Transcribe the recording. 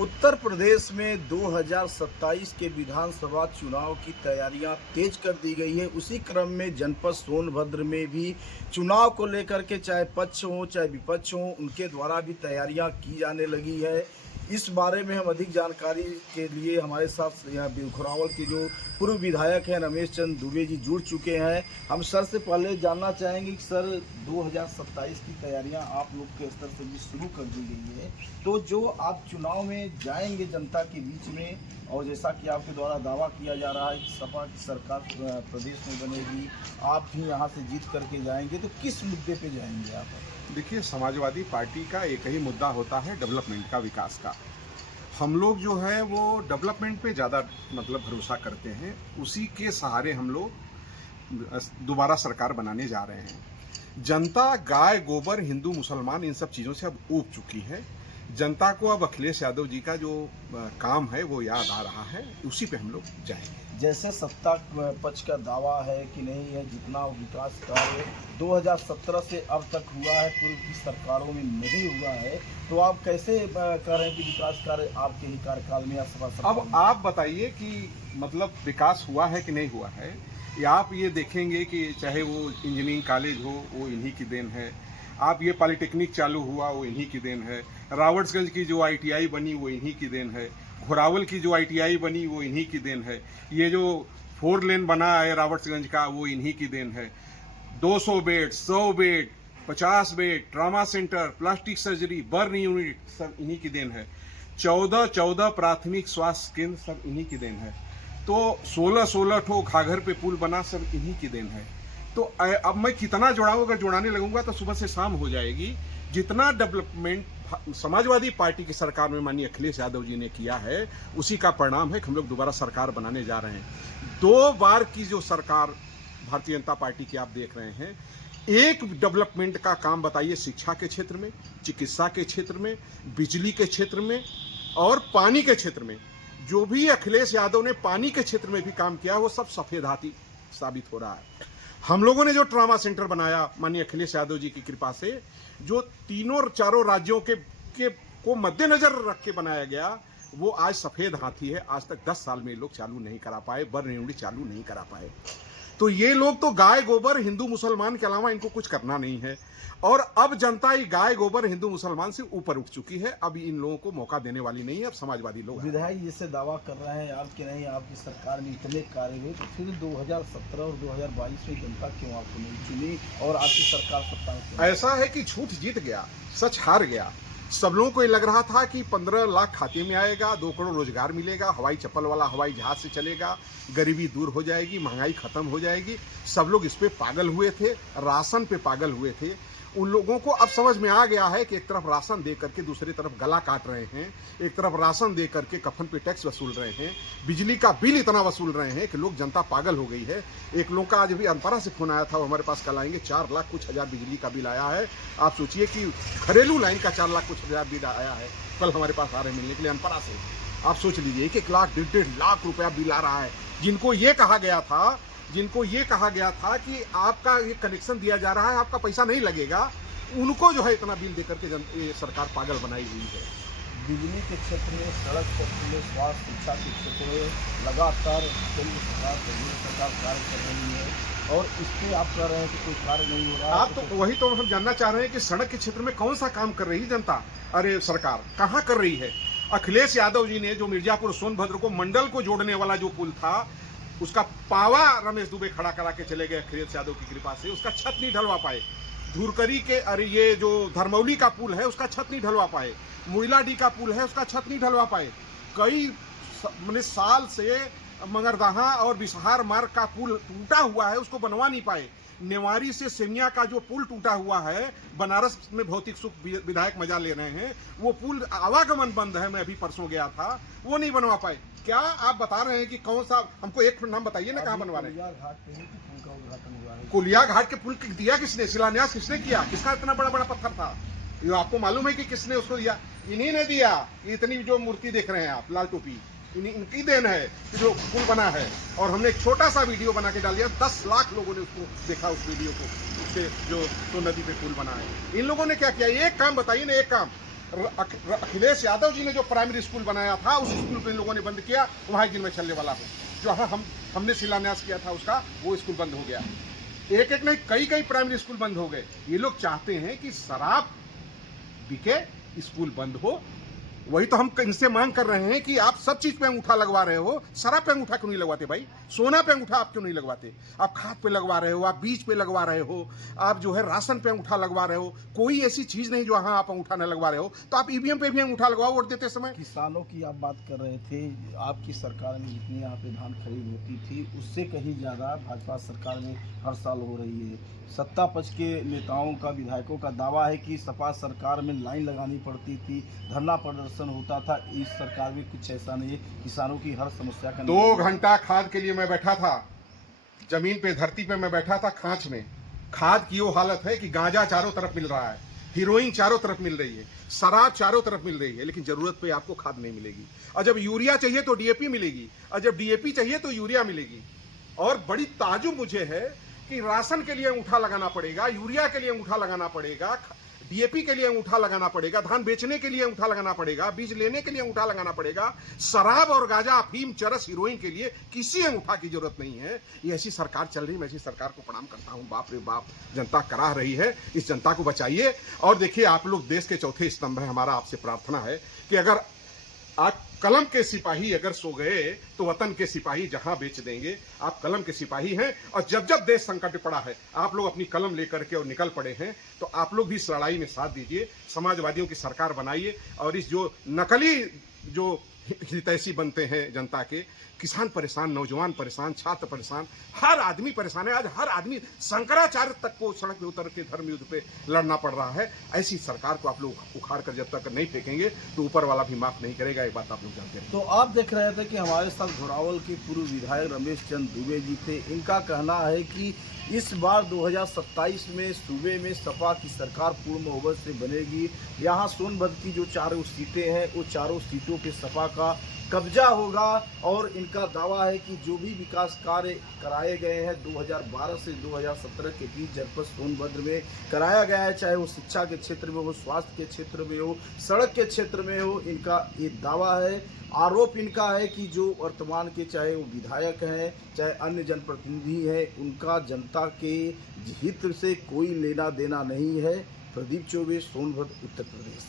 उत्तर प्रदेश में 2027 के विधानसभा चुनाव की तैयारियां तेज कर दी गई है। उसी क्रम में जनपद सोनभद्र में भी चुनाव को लेकर के चाहे पक्ष हो चाहे विपक्ष हो, उनके द्वारा भी तैयारियां की जाने लगी है। इस बारे में हम अधिक जानकारी के लिए हमारे साथ यहाँ बिलखुरावल के जो पूर्व विधायक हैं रमेश चंद्र दुबे जी जुड़ चुके हैं। हम सर से पहले जानना चाहेंगे कि सर 2027 की तैयारियां आप लोग के स्तर से भी शुरू कर दी गई है, तो जो आप चुनाव में जाएंगे जनता के बीच में, और जैसा कि आपके द्वारा दावा किया जा रहा है कि सपा की सरकार प्रदेश में बनेगी, आप भी यहाँ से जीत करके जाएंगे, तो किस मुद्दे पे जाएंगे आप? देखिए, समाजवादी पार्टी का एक ही मुद्दा होता है डेवलपमेंट का, विकास का। हम लोग जो है वो डेवलपमेंट पे ज़्यादा भरोसा करते हैं। उसी के सहारे हम लोग दोबारा सरकार बनाने जा रहे हैं। जनता गाय गोबर हिंदू मुसलमान इन सब चीज़ों से अब ऊब चुकी है। जनता को अब अखिलेश यादव जी का जो काम है वो याद आ रहा है, उसी पे हम लोग जाएंगे। जैसे सत्ता पक्ष का दावा है कि नहीं है, जितना विकास कार्य 2017 से अब तक हुआ है पूर्व की सरकारों में नहीं हुआ है, तो आप कैसे कह रहे हैं कि विकास कार्य आपके ही कार्यकाल में या सपा? अब आप बताइए कि विकास हुआ है कि नहीं हुआ है। या आप ये देखेंगे कि चाहे वो इंजीनियरिंग कॉलेज हो वो इन्हीं की देन है, आप ये पॉलिटेक्निक चालू हुआ वो इन्हीं की देन है, रावर्ट्सगंज की जो ITI बनी वो इन्हीं की देन है, घोरावल की जो ITI बनी वो इन्हीं की देन है, ये जो 4 लेन बना है रावर्ट्सगंज का वो इन्हीं की देन है। 200 bed, 100 bed, 50 bed, trauma centre, plastic surgery, burn unit सब इन्हीं की देन है। 14 प्राथमिक स्वास्थ्य केंद्र सब इन्हीं की देन है। तो 16 ठो घाघर पे पुल बना सब इन्हीं की देन है। तो अब मैं कितना जोड़ाऊं, अगर जोड़ाने लगूंगा तो सुबह से शाम हो जाएगी। जितना डेवलपमेंट समाजवादी पार्टी की सरकार में माननीय अखिलेश यादव जी ने किया है, उसी का परिणाम है कि हम लोग दोबारा सरकार बनाने जा रहे हैं। 2 बार की जो सरकार भारतीय जनता पार्टी की आप देख रहे हैं, एक डेवलपमेंट का काम बताइए शिक्षा के क्षेत्र में, चिकित्सा के क्षेत्र में, बिजली के क्षेत्र में और पानी के क्षेत्र में। जो भी अखिलेश यादव ने पानी के क्षेत्र में भी काम किया वो सब सफेद हाथी साबित हो रहा है। हम लोगों ने जो ट्रामा सेंटर बनाया माननीय अखिलेश यादव जी की कृपा से, जो 3-4 राज्यों के को मद्देनजर रख के बनाया गया, वो आज सफेद हाथी है। आज तक 10 साल में लोग चालू नहीं करा पाए, बर्न यूनिट चालू नहीं करा पाए। तो ये लोग तो गाय गोबर हिंदू मुसलमान के अलावा इनको कुछ करना नहीं है। और अब जनता ही गाय गोबर हिंदू मुसलमान से ऊपर उठ चुकी है। अब इन लोगों को मौका देने वाली नहीं है। अब समाजवादी लोग विधायक जैसे दावा कर रहे हैं आपके नहीं, आपकी सरकार में इतने कार्य हुए, तो फिर 2017 और 2022 में जनता क्यों आपको नहीं चुनी और आपकी सरकार सत्ता में? ऐसा है कि झूठ जीत गया, सच हार गया। सब लोगों को ये लग रहा था कि 15 लाख खाते में आएगा, 2 करोड़ रोजगार मिलेगा, हवाई चप्पल वाला हवाई जहाज से चलेगा, गरीबी दूर हो जाएगी, महंगाई खत्म हो जाएगी। सब लोग इस पे पागल हुए थे, राशन पे पागल हुए थे। उन लोगों को अब समझ में आ गया है कि एक तरफ राशन दे करके दूसरी तरफ गला काट रहे हैं, एक तरफ राशन दे करके कफन पे टैक्स वसूल रहे हैं, बिजली का बिल इतना वसूल रहे हैं कि लोग जनता पागल हो गई है। एक लोग का आज भी अनपरा से फोन आया था, वो हमारे पास कल आएंगे, 4 लाख कुछ हजार बिजली का बिल आया है। आप सोचिए कि घरेलू लाइन का 4 लाख कुछ हजार बिल आया है, कल हमारे पास आ रहे मिलने के लिए अनपरा से। आप सोच लीजिए 1-1 लाख 1.5 लाख रुपया बिल आ रहा है। जिनको ये कहा गया था कि आपका ये कनेक्शन दिया जा रहा है, आपका पैसा नहीं लगेगा, उनको जो है इतना बिल देकर के सरकार पागल बनाई हुई है। बिजली के क्षेत्र में, सड़क क्षेत्र में, स्वास्थ्य शिक्षा के क्षेत्र में लगातार केंद्र सरकार प्रदेश सरकार कार्य कर रही है, और इस पर आप कह रहे हैं कि कोई कार्य नहीं हो रहा है। आप तो वही तो हम जानना चाह रहे हैं कि सड़क के क्षेत्र में कौन सा काम कर रही है जनता, अरे सरकार कहाँ कर रही है। अखिलेश यादव जी ने जो मिर्जापुर सोनभद्र को मंडल को जोड़ने वाला जो पुल था, उसका पावा रमेश दुबे खड़ा करा के चले गए अखिलेश यादव की कृपा से। उसका छत नहीं ढलवा पाए। धुरकरी के ये जो धर्मौली का पुल है उसका छत नहीं ढलवा पाए। मुइलाडी का पुल है उसका छत नहीं ढलवा पाए। कई साल से मंगरदहा और बिसहार मार्ग का पुल टूटा हुआ है, उसको बनवा नहीं पाए। नेवारी से सेमिया का जो पुल टूटा हुआ है, बनारस में भौतिक सुख विधायक मजा ले रहे हैं, वो पुल आवागमन बंद है। मैं अभी परसों गया था, वो नहीं बनवा पाए। क्या आप बता रहे हैं कि कौन सा, हमको एक नाम बताइए ना, कहाँ बनवा रहे हैं? कुलिया घाट के पुल दिया किसने, शिलान्यास किसने किया? किसका इतना बड़ा बड़ा पत्थर था? ये आपको मालूम है कि किसने उसको दिया? इन्हीं ने दिया। इतनी जो मूर्ति देख रहे हैं आप, लाल टोपी, इनकी देन है कि जो पुल बना है। और हमने एक छोटा सा वीडियो बना के डाल दिया, 10 लाख लोगों ने उसको देखा, उस वीडियो को, उससे जो तो नदी पे पुल बना है। इन लोगों ने क्या किया? एक काम बताइए ना, एक काम। अखिलेश यादव जी ने जो प्राइमरी स्कूल बनाया था उस स्कूल को इन लोगों ने बंद किया, वहाँ एक दिन में चलने वाला हो। जो हमने शिलान्यास किया था उसका, वो स्कूल बंद हो गया। एक एक नहीं, कई प्राइमरी स्कूल बंद हो गए। ये लोग चाहते हैं कि शराब बिके, स्कूल बंद हो। वही तो हम इनसे मांग कर रहे हैं कि आप सब चीज पे अंगूठा लगवा रहे हो, शराब पे अंगूठा क्यों नहीं लगवाते भाई? सोना पे अंगूठा आप क्यों नहीं लगवाते? आप खाद पे लगवा रहे हो, आप बीज पे लगवा रहे हो, आप जो है राशन पे अंगूठा लगवा रहे हो। कोई ऐसी चीज नहीं जो हाँ आप अंगूठा न लगवा रहे हो। तो आप ईवीएम पे भी अंगूठा लगवाओ वोट देते समय। किसानों की आप बात कर रहे थे, आपकी सरकार में जितनी यहाँ पे धान खरीद होती थी उससे कहीं ज़्यादा भाजपा सरकार में हर साल हो रही है। सत्ता पक्ष के नेताओं का, विधायकों का दावा है कि सपा सरकार में लाइन लगानी पड़ती थी, धरना प्रदर्शन होता था। इस सरकार में कुछ ऐसा नहीं है, किसानों की हर समस्या का 2 घंटा खाद के लिए मैं बैठा था, जमीन पे धरती पे मैं बैठा था खांच में। खाद की वो हालत है कि गांजा चारों तरफ मिल रहा है, हीरोइन चारों तरफ मिल रही है, शराब चारों तरफ मिल रही है, लेकिन जरूरत पे आपको खाद नहीं मिलेगी। और जब यूरिया चाहिए तो डीएपी मिलेगी, और जब डीएपी चाहिए तो यूरिया मिलेगी। और बड़ी ताजुब मुझे है कि राशन के लिए अंगूठा लगाना पड़ेगा, यूरिया के लिए अंगूठा लगाना पड़ेगा, डीएपी के लिए अंगूठा लगाना पड़ेगा, धान बेचने के लिए अंगूठा लगाना पड़ेगा, बीज लेने के लिए अंगूठा लगाना पड़ेगा। शराब और गांजा, अफीम, चरस, हीरोइन के लिए किसी अंगूठा की जरूरत नहीं है। ये ऐसी सरकार चल रही है, मैं ऐसी सरकार को प्रणाम करता हूं। बाप रे बाप, जनता कराह रही है, इस जनता को बचाइए। और देखिए, आप लोग देश के चौथे स्तंभ है। हमारा आपसे प्रार्थना है कि अगर आप कलम के सिपाही अगर सो गए तो वतन के सिपाही जहां बेच देंगे। आप कलम के सिपाही हैं, और जब जब देश संकट में पड़ा है आप लोग अपनी कलम लेकर के और निकल पड़े हैं। तो आप लोग भी इस लड़ाई में साथ दीजिए, समाजवादियों की सरकार बनाइए। और इस जो नकली जो हितैषी बनते हैं जनता के, किसान परेशान, नौजवान परेशान, छात्र परेशान, हर आदमी परेशान है। आज हर आदमी, शंकराचार्य तक को सड़क पे उतर के धर्म युद्ध पे लड़ना पड़ रहा है। ऐसी सरकार को आप लोग उखाड़ कर जब तक नहीं फेंकेंगे तो ऊपर वाला भी माफ नहीं करेगा। ये बात आप लोग जानते हैं। तो आप देख रहे थे कि हमारे साथ घोरावल के पूर्व विधायक रमेश चंद्र दुबे जी थे। इनका कहना है कि इस बार 2027 में सूबे में सपा की सरकार पूर्ण बहुमत से बनेगी। यहाँ सोनभद्र की जो 4 सीटें हैं, वो 4 सीटों पे सपा का कब्जा होगा। और इनका दावा है कि जो भी विकास कार्य कराए गए हैं 2012 से 2017 के बीच जनपद सोनभद्र में कराया गया है, चाहे वो शिक्षा के क्षेत्र में हो, स्वास्थ्य के क्षेत्र में हो, सड़क के क्षेत्र में हो, इनका ये दावा है। आरोप इनका है कि जो वर्तमान के, चाहे वो विधायक हैं, चाहे अन्य जनप्रतिनिधि हैं, उनका जनता के हित से कोई लेना देना नहीं है। प्रदीप चौबे, सोनभद्र, उत्तर प्रदेश।